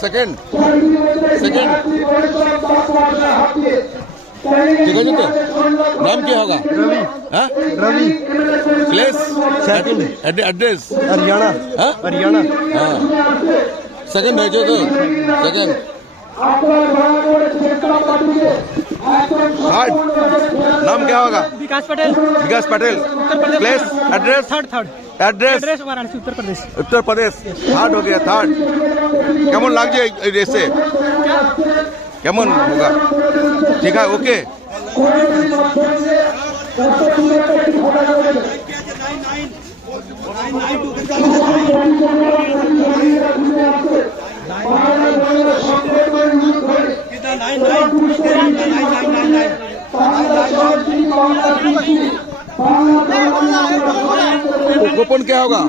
Second second ठीक है नाम क्या होगा? Ravi. Ravi. Place address Haryana Haryana. हाँ? सेकंड है। जो तो। सेकंड थर्ड नाम क्या होगा? Vikas Patel. Vikas Patel. Place address third third address address Varanasi Uttar Pradesh Uttar Pradesh third हो गया থার্ড কেমন লাগছে এই- এই রেসে কেমন হোগা ঠিক আছে ওকে गोपन क्या होगा?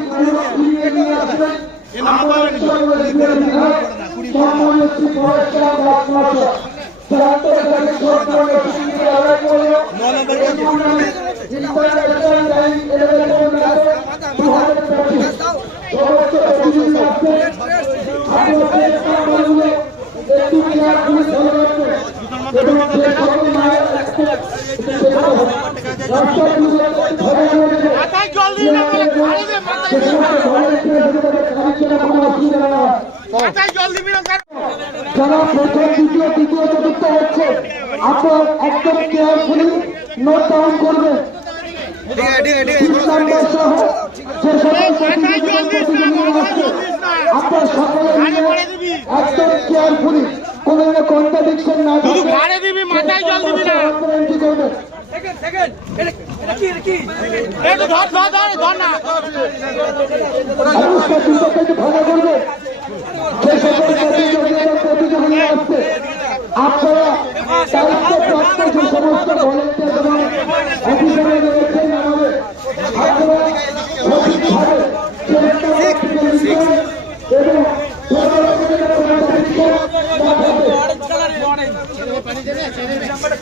যারা প্রথম দ্বিতীয় তৃতীয় চতুর্থ হচ্ছে আপনার একদম কেয়ারফুলি নোট ডাউন আছে, আপনার সকলে একদম কেয়ারফুলি কোন কন্ট্রাডিকশন না দিবি মাথায় জল দিবি। আপনারা যে সমস্ত ভলেন্টিয়ার এবং অফিসারে রয়েছেন আমাদের আপনারা সঠিকভাবে এবং কোনো রকমের competition না থাকে।